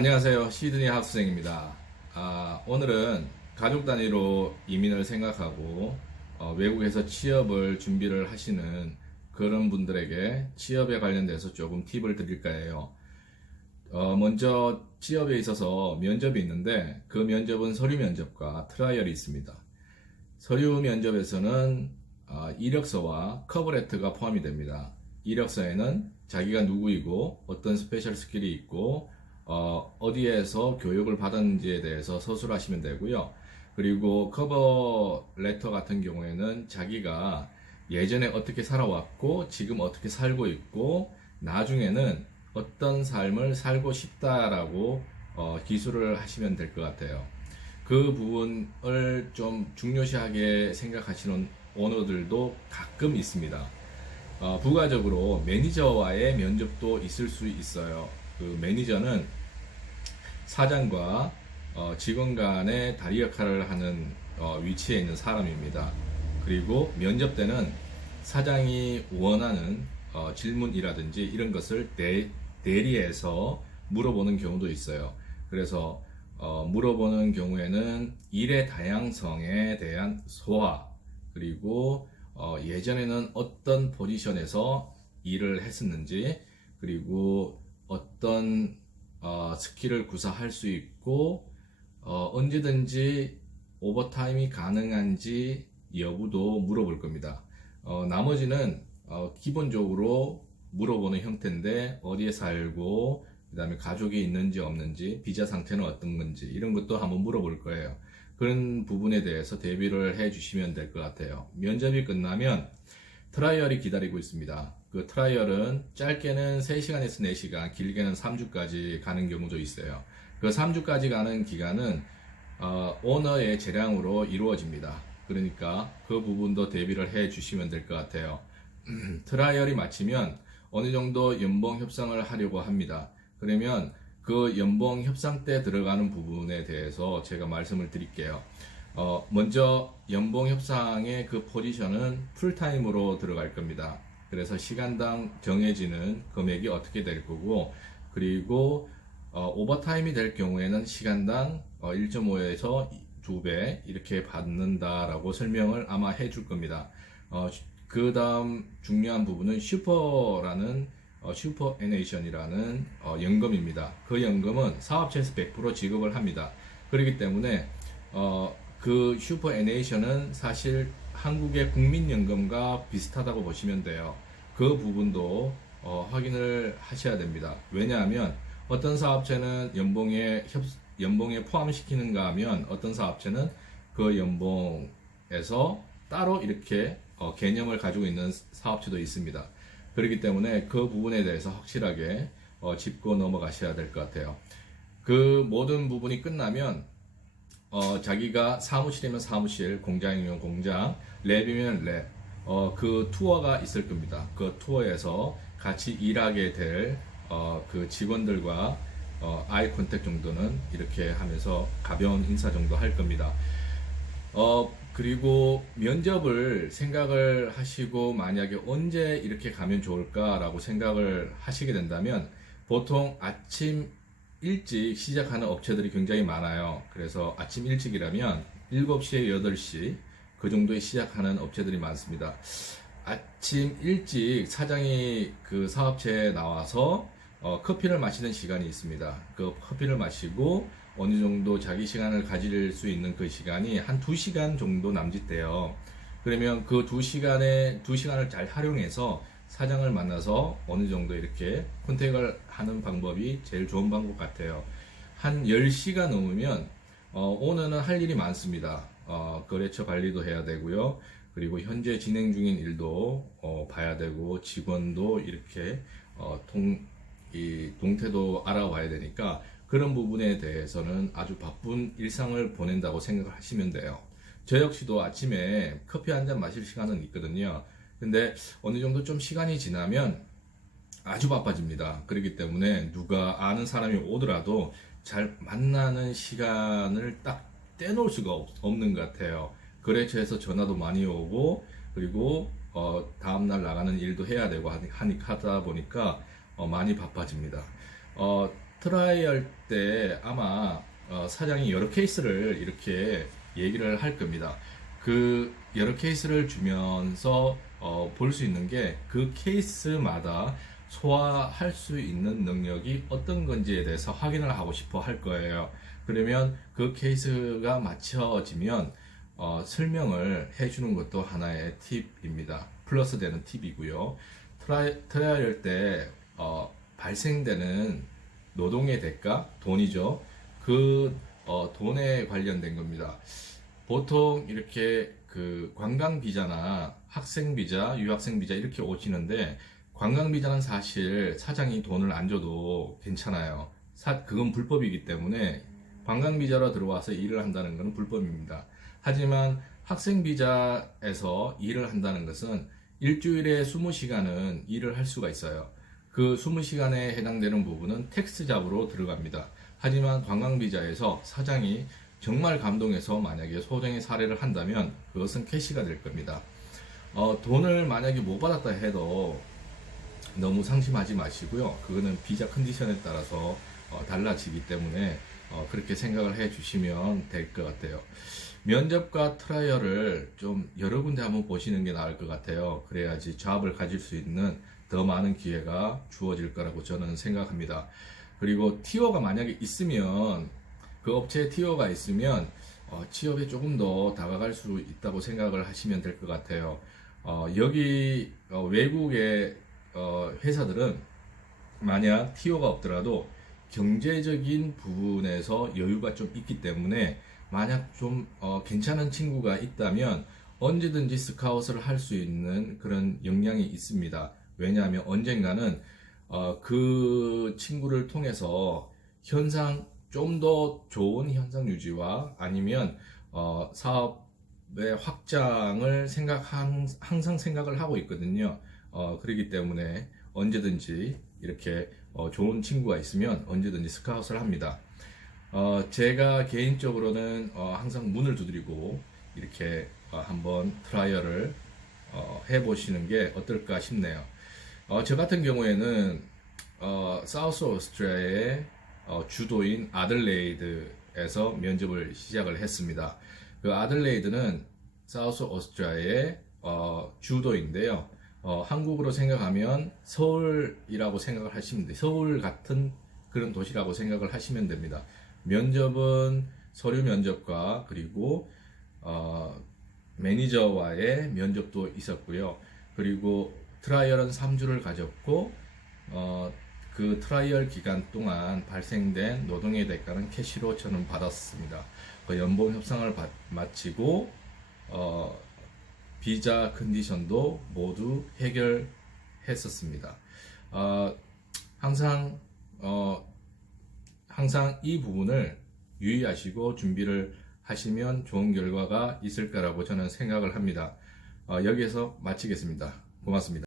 안녕하세요. 시드니 학수생입니다. 오늘은 가족 단위로 이민을 생각하고 외국에서 취업을 준비를 하시는 그런 분들에게 취업에 관련돼서 조금 팁을 드릴까 해요. 먼저 취업에 있어서 면접이 있는데 그 면접은 서류 면접과 트라이얼이 있습니다. 서류 면접에서는 이력서와 커버레터가 포함이 됩니다. 이력서에는 자기가 누구이고 어떤 스페셜 스킬이 있고 어디에서 교육을 받았는지에 대해서 서술하시면 되고요. 그리고 커버 레터 같은 경우에는 자기가 예전에 어떻게 살아왔고 지금 어떻게 살고 있고 나중에는 어떤 삶을 살고 싶다라고 기술을 하시면 될 것 같아요. 그 부분을 좀 중요시하게 생각하시는 오너들도 가끔 있습니다. 부가적으로 매니저와의 면접도 있을 수 있어요. 그 매니저는 사장과 직원 간의 다리 역할을 하는 위치에 있는 사람입니다. 그리고 면접 때는 사장이 원하는 질문이라든지 이런 것을 대리해서 물어보는 경우도 있어요. 그래서 물어보는 경우에는 일의 다양성에 대한 소화, 그리고 예전에는 어떤 포지션에서 일을 했었는지, 그리고 어떤 스킬을 구사할 수 있고 언제든지 오버타임이 가능한지 여부도 물어볼 겁니다. 나머지는 기본적으로 물어보는 형태인데 어디에 살고 그 다음에 가족이 있는지 없는지 비자 상태는 어떤 건지 이런 것도 한번 물어볼 거예요. 그런 부분에 대해서 대비를 해 주시면 될 것 같아요. 면접이 끝나면 트라이얼이 기다리고 있습니다. 그 트라이얼은 짧게는 3시간에서 4시간, 길게는 3주까지 가는 경우도 있어요. 그 3주까지 가는 기간은 오너의 재량으로 이루어집니다. 그러니까 그 부분도 대비를 해 주시면 될 것 같아요. 트라이얼이 마치면 어느 정도 연봉 협상을 하려고 합니다. 그러면 그 연봉 협상 때 들어가는 부분에 대해서 제가 말씀을 드릴게요. 먼저 연봉 협상의 그 포지션은 풀타임으로 들어갈 겁니다. 그래서 시간당 정해지는 금액이 어떻게 될 거고, 그리고 오버타임이 될 경우에는 시간당 1.5에서 2배 이렇게 받는다라고 설명을 아마 해줄 겁니다. 그 다음 중요한 부분은 슈퍼애네이션이라는 연금입니다. 그 연금은 사업체에서 100% 지급을 합니다. 그렇기 때문에 그 슈퍼애네이션은 사실 한국의 국민연금과 비슷하다고 보시면 돼요. 그 부분도 확인을 하셔야 됩니다. 왜냐하면 어떤 사업체는 연봉에 포함시키는가 하면 어떤 사업체는 그 연봉에서 따로 이렇게 개념을 가지고 있는 사업체도 있습니다. 그렇기 때문에 그 부분에 대해서 확실하게 짚고 넘어가셔야 될 것 같아요. 그 모든 부분이 끝나면 자기가 사무실이면 사무실, 공장이면 공장, 랩이면 랩, 그 투어가 있을 겁니다. 그 투어에서 같이 일하게 될 그 직원들과 아이 컨택 정도는 이렇게 하면서 가벼운 인사 정도 할 겁니다. 그리고 면접을 생각을 하시고 만약에 언제 이렇게 가면 좋을까라고 생각을 하시게 된다면 보통 아침 일찍 시작하는 업체들이 굉장히 많아요. 그래서 아침 일찍이라면 7시에 8시 그 정도에 시작하는 업체들이 많습니다. 아침 일찍 사장이 그 사업체에 나와서 커피를 마시는 시간이 있습니다. 그 커피를 마시고 어느 정도 자기 시간을 가질 수 있는 그 시간이 한 2시간 정도 남짓돼요. 그러면 그 2시간을 잘 활용해서 사장을 만나서 어느 정도 이렇게 컨택을 하는 방법이 제일 좋은 방법 같아요. 한 10시가 넘으면 오늘은 할 일이 많습니다. 거래처 관리도 해야 되고요. 그리고 현재 진행 중인 일도 봐야 되고 직원도 이렇게 이 동태도 알아와야 되니까 그런 부분에 대해서는 아주 바쁜 일상을 보낸다고 생각을 하시면 돼요. 저 역시도 아침에 커피 한 잔 마실 시간은 있거든요. 근데 어느 정도 좀 시간이 지나면 아주 바빠집니다. 그렇기 때문에 누가 아는 사람이 오더라도 잘 만나는 시간을 딱 떼놓을 수가 없는 것 같아요. 거래처에서 전화도 많이 오고, 그리고 다음날 나가는 일도 해야 되고 하다 보니까 많이 바빠집니다. 트라이얼 때 아마 사장이 여러 케이스를 이렇게 얘기를 할 겁니다. 그 여러 케이스를 주면서 볼 수 있는 게 그 케이스마다 소화할 수 있는 능력이 어떤 건지에 대해서 확인을 하고 싶어 할 거예요. 그러면 그 케이스가 맞춰지면 설명을 해주는 것도 하나의 팁입니다. 플러스 되는 팁이고요. 트라이얼 때 발생되는 노동의 대가, 돈이죠. 그 돈에 관련된 겁니다. 보통 이렇게 그 관광 비자나 학생 비자, 유학생 비자 이렇게 오시는데 관광 비자는 사실 사장이 돈을 안 줘도 괜찮아요. 그건 불법이기 때문에 관광 비자로 들어와서 일을 한다는 것은 불법입니다. 하지만 학생 비자에서 일을 한다는 것은 일주일에 20시간은 일을 할 수가 있어요. 그 20시간에 해당되는 부분은 텍스 잡으로 들어갑니다. 하지만 관광 비자에서 사장이 정말 감동해서 만약에 소정의 사례를 한다면 그것은 캐시가 될 겁니다. 돈을 만약에 못 받았다 해도 너무 상심하지 마시고요. 그거는 비자 컨디션에 따라서 달라지기 때문에 그렇게 생각을 해 주시면 될 것 같아요. 면접과 트라이얼을 좀 여러 군데 한번 보시는 게 나을 것 같아요. 그래야지 잡을 가질 수 있는 더 많은 기회가 주어질 거라고 저는 생각합니다. 그리고 티오가 만약에 있으면 그 업체에 티오가 있으면 취업에 조금 더 다가갈 수 있다고 생각을 하시면 될 것 같아요. 여기 외국의 회사들은 만약 티오가 없더라도 경제적인 부분에서 여유가 좀 있기 때문에 만약 좀 괜찮은 친구가 있다면 언제든지 스카웃을 할 수 있는 그런 역량이 있습니다. 왜냐하면 언젠가는 그 친구를 통해서 좀 더 좋은 현상 유지와 아니면 사업의 확장을 항상 생각을 하고 있거든요. 그렇기 때문에 언제든지 이렇게 좋은 친구가 있으면 언제든지 스카웃을 합니다. 제가 개인적으로는 항상 문을 두드리고 이렇게 한번 트라이얼을 해보시는 게 어떨까 싶네요. 저 같은 경우에는 사우스 오스트리아의 주도인 아들레이드에서 면접을 시작을 했습니다. 그 아들레이드는 사우스 오스트리아의 주도인데요. 한국으로 생각하면 서울이라고 생각을 하시면 돼요. 서울 같은 그런 도시라고 생각을 하시면 됩니다. 면접은 서류 면접과 그리고 매니저와의 면접도 있었고요. 그리고 트라이얼은 3주를 가졌고 그 트라이얼 기간 동안 발생된 노동의 대가는 캐시로 저는 받았습니다. 그 연봉 협상을 마치고 비자 컨디션도 모두 해결했었습니다. 항상 이 부분을 유의하시고 준비를 하시면 좋은 결과가 있을 거라고 저는 생각을 합니다. 여기에서 마치겠습니다. 고맙습니다.